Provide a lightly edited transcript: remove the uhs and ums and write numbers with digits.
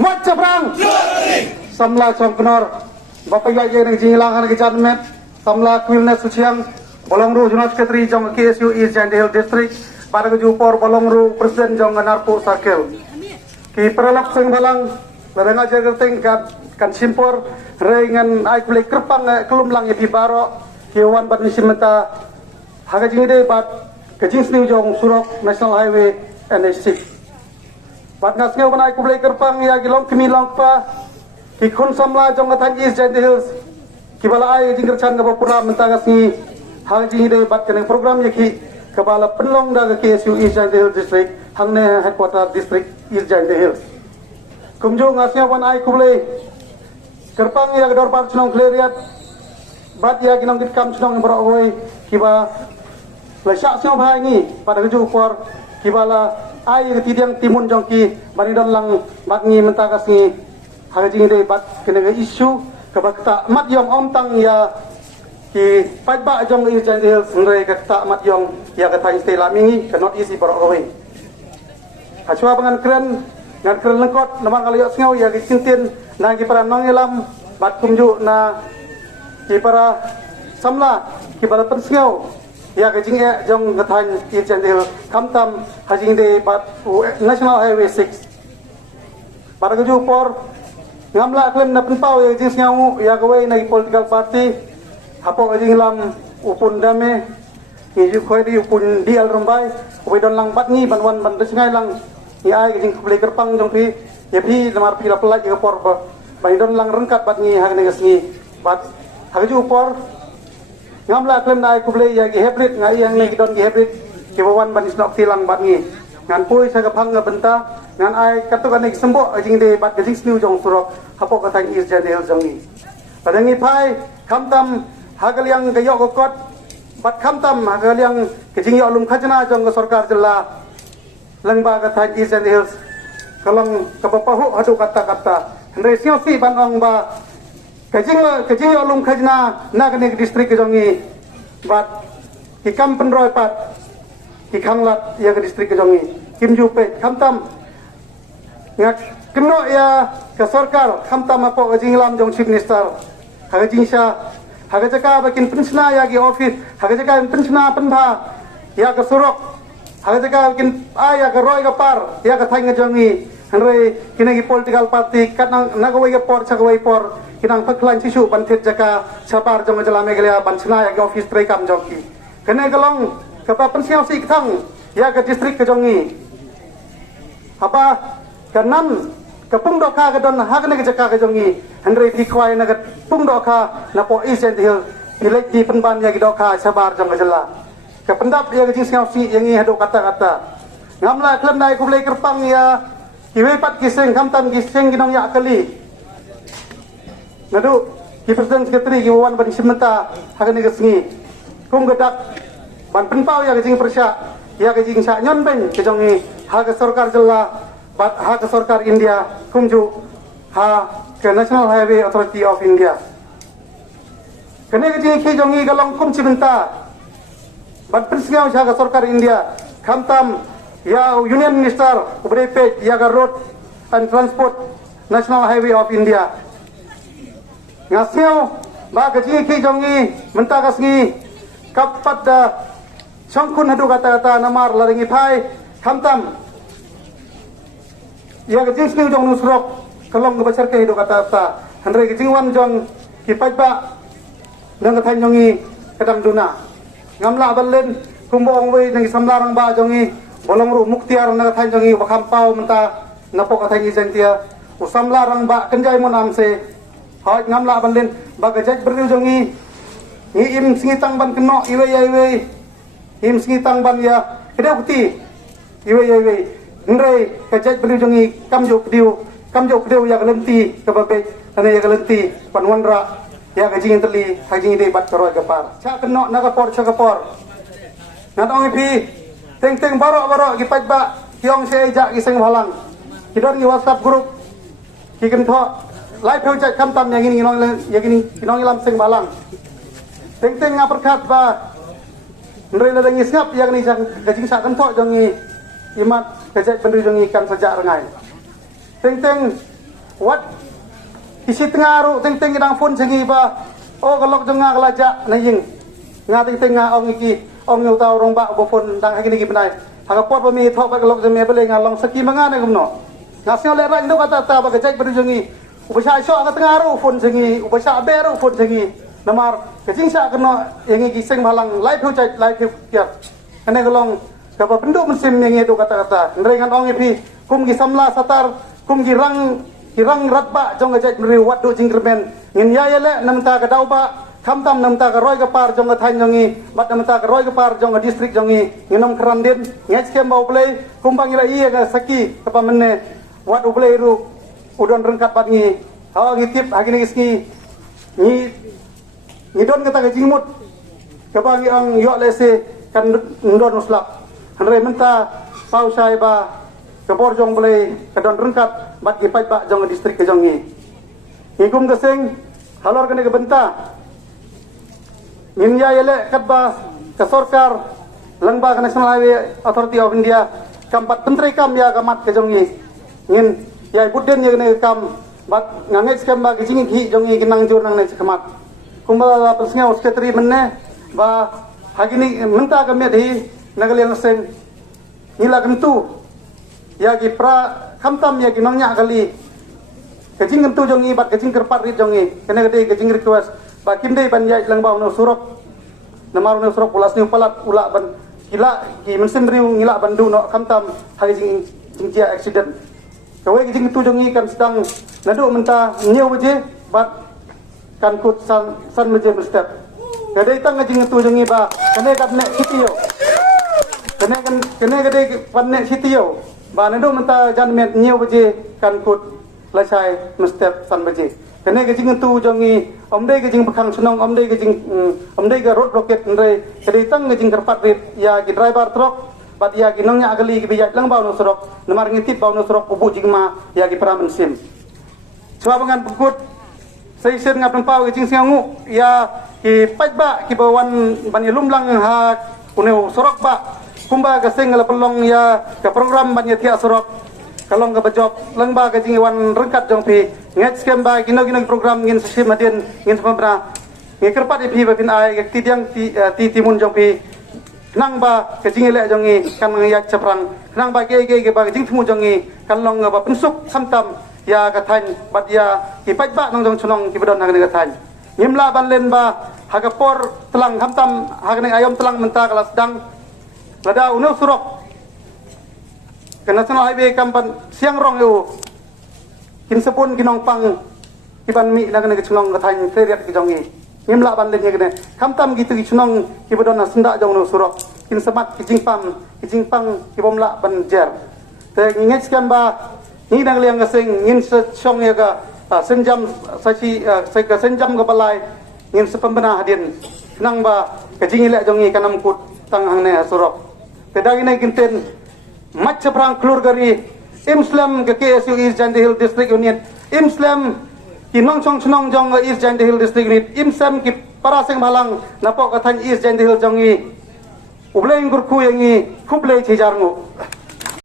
Macam perang. Samla Chong Kenor. Bapak Yai Yai Jinglang Hari Jadmet. Samla Kwilnes Suciang. Bolongru Jonas Ketri Jong KSU East Jandil District. Pada Jupor Bolongru Presiden Jong Narpo Circle. Ki peralap sing balang. Mereka jaga tingkat kan simpor. Rengan ai kulai kerpang kelumlang ya baro. Kiwan bat nisimenta. Haga jingde bat kejing sniu jong Surok National Highway NH6. Bat ngasnya wanai kulai kerpang ya gilong kemilong pa. Kikun samla jong ngatan East Jandil Hills. Kibala ai jingger chan ngapura mentagas ni. Haga jingde bat keneng program ya ki. Kepala penlong daga KSU East Jandil Hills District. Hangne headquarter district East Jandil Hills. Kumjung ngasnya wanai kulai kerpang ya gedor par cunong kleriat. Bat ya ginong ditkam cunong yang berokoi. Kiba lesyak siang bahai ni pada keju kuar kibala ai ketidiang timun jongki bani don lang bat ni mentakas ni haga jing de bat kena isu kebakta mat yong omtang ya ki pai ba jong i jandil sendrai kata mat yong ya kata istela mingi kenot isi borokoi hachua bangan keren ngan keren lengkot lemang kali yok singau ya kicintin na ki para nongelam bat kumju na ki para samla ki para pensingau ya kejing jong ngatan East Jandil kamtam hajing de bat National Highway 6 pada keju por ngamla klaim na penpau ya jing ngau ya gawai na political party hapo jing lam upun dame ni ju khoi di upun dial rombai ubai don lang bat ni banwan ban desngai lang ni ai kejing kulai kerpang jong pi ya pi lamar pi la pelaj ya por bai don lang rengkat bat ni hang ne ngi bat hageju por ngamla klaim nai kublei ya gi hybrid ngai yang ni don gi hybrid ki wawan ban isnok tilang bat ni ngan pui sa kapang benta ngan ai katuk anik sembo jing de bat gejing sniu jong Surok hapo katang East Jandil jong ni pada ngi pai kamtam hagal yang gayok kokot bat kamtam hagal yang gejing yo lum khajna jong ke sarkar jela lengba katang East Jandil kalong kapapahu hadu kata-kata hendai siau si ban ong ba kejing olum khajna na kene distrik kejongi bat hikam penroi pat hikanglat ya ke distrik kejongi kim jupe kamtam ngak keno ya ke sarkar kamtam apo kejing lam jong chief minister haga jingsha haga jaka bakin pensna ya gi office haga jaka pensna penba ya ke Surok haga jaka bakin ya ke roi ke par ya ke thang kejongi henry kene gi political party kanang nagawai ke por chagawai por kinang paklan sisu bantit jaka sapar jong jala megalia bansna ya office tray kam joki kene galong kapa pensiau si thang ya ke distrik ke jongi apa kanam ke pungdoka ke don hagne ke jaka ke jongi henry dikwai na ke pungdoka na po East Jandil nilai di penban ya ke doka sabar jong jala ke pendap ya ke jingsiau si yang i hadu kata-kata ngamla klem nai kublai kerpang ya iwe pat kiseng kamtam kiseng ginong ya kali ngadu ki presiden sekretari ki wawan ban simenta haga ni kesengi kum gedak ban penpau ya kejing persya ya kejing sa nyon ben kejongi haga sarkar jela bat haga sarkar India kumju ha ke National Highway Authority of India kene kejing ki jongi galong kum simenta bat persya haga sarkar India kamtam ya Union Minister ubrepe ya ga Road and Transport National Highway of India ngasio ba gaji ki jongi mentakas ngi kapat da sangkun hadu kata-kata namar laringi pai kamtam ya gaji sniu jong Surok kalong ngebesar ke hadu kata-kata andre gaji wan jong ki pajba nang kathan jongi kadang duna ngamla balen kumbong we nang samlarang ba jongi bolongru muktiar nang kathan jongi bakampau menta napo kathan isentia usamlarang ba kenjai monamse hoi ngamla balin bagajak berdil jongi ni im singitang ban keno iwe ya iwe im singitang ban ya kede uti iwe ya iwe ndrei kajak berdil jongi kamjo pediu ya galenti kebabe ane ya galenti panwanra ya gajing teli hajing de bat koroi kapar cha keno nakapor natong ipi teng baro gipajba kiong se ja giseng halang kidon ni WhatsApp group kiken tho live project kamtam yang ini inong ilam sing balang teng ngaperkat ba ndrei la dengi siap yang ni gajing sa kan tho jongi imat kajak bendri jongi kan sejak rengai teng wat isi tengah ru ting idang phone sengi ba oh kalok jengah kelaja na ying nga ting ong iki ong yu tau rong ba bo phone dang hagi ni benai haga pot ba mi thok ba kalok jeme bele nga long saki manga na gumno ngasio le rai ndo kata ta ba gajai beru jengi ubasa syo ka tengah ru phone sengi ubasa beru phone sengi namar kecing sa keno yang iki sing balang live hu cai live piar ane golong kapa penduk mesim yang itu kata-kata nrengan ong ipi kum gi samla satar kum gi rang ratba jong gajai meri wat do jingkermen ngin ya le namta ka dauba kamtam namta ka roi ka par jong ka thain jongi bat namta ka roi ka par jong ka district jongi nginom kerandin ngech kem bau play kum pangira iya ka saki kapa menne wat u play ru udon rengkat bat ngi hawa ngitip hagini iski ni don kata ka jingmut kapa ngi ang yo lese kan ndon uslap hanre menta pau sai ba kapor jong boleh kadon rengkat bat gipai ba jong distrik ke jong ni hikum geseng halor kene ke benta min ya yele kat ba ke sorkar langba ke National Highway Authority of India kampat pentri kam ya kamat ke jong ni ngin ya budden ye ne kam bat ngangai skam ba gijing hi jong ni kinang jur nang ne kamat kumbala persnya sekretari menne ba hagini menta ka medhi nagaliang seng nila kentu ya gi pra kamtam ya gi nongnya kali kajing kentu jongi bat kajing kerpat rit jongi kena gede kajing request ba kimdei ban ya lang ba no surok namar no surok pulas ni palat ula ban gila gi mensim riu ngila bandu no kamtam haging jingja accident kawai kajing kentu jongi kan sedang nadu menta nyeu beje bat kan kut san beje berstep kadai tang kajing kentu jongi ba kene kat nek sitio kene gede pan nek sitio ba nado menta jan met nyeu beje kan kut lasai mestep san beje kene ke jing tu jongi omde ke jing bakhang sunong omde ke road rocket ndre kede tang ke jing kerpat rit ya ki driver truck bat ya ki nongnya agali ki bijak lang baw no sorok namar ngitip baw no sorok ubu jing ma ya ki pramen sim swabangan pekut seisen ngapeng pau ke jing singangu ya ki pajba ki bawan bani lumlang ha uneu sorok ba kumba ka sing la pelong ya ka program ban ya sorok kalong ka bajop langba ka jingwan rengkat jong pi nget skem ba gino program ngin sistem adin ngin pembra ngekerpat ipi ba pin ai ka tidiang ti timun jong pi nang ba ka jingile jongi kan ngyak chaprang nang ba ge ba jing timu jongi kan long ba pensuk samtam ya ka than bat ya ki pajba nang jong chunong ki bodon hang ka than ngimla ban len ba hagapor telang hamtam hagne ayom telang menta kelas dang lada uno surok ke National Highway kampan siang rong eu kin sepun kinong pang kiban mi na kene chunong kathain feriat ki jongi ngimla ban len kene kamtam gitu ki chunong ki bodon na senda jong no surok kin semat ki jingpang ki bomla ban jer te nginget skan ba ni dang liang ngaseng ngin song ya ga senjam saci ka senjam ga balai ngin sepembena hadin nang ba ka jingile jongi kanam kut tang hangne surok pedagi nai kinten macam perang keluar dari Imslam ke KSU East Jandi Hill District Unit Imslam ki nong chong chnong jong East Jandi Hill District Unit Imslam ki paraseng malang napok kathan East Jandi Hill jongi ubleng gurku yangi kublei chijarngu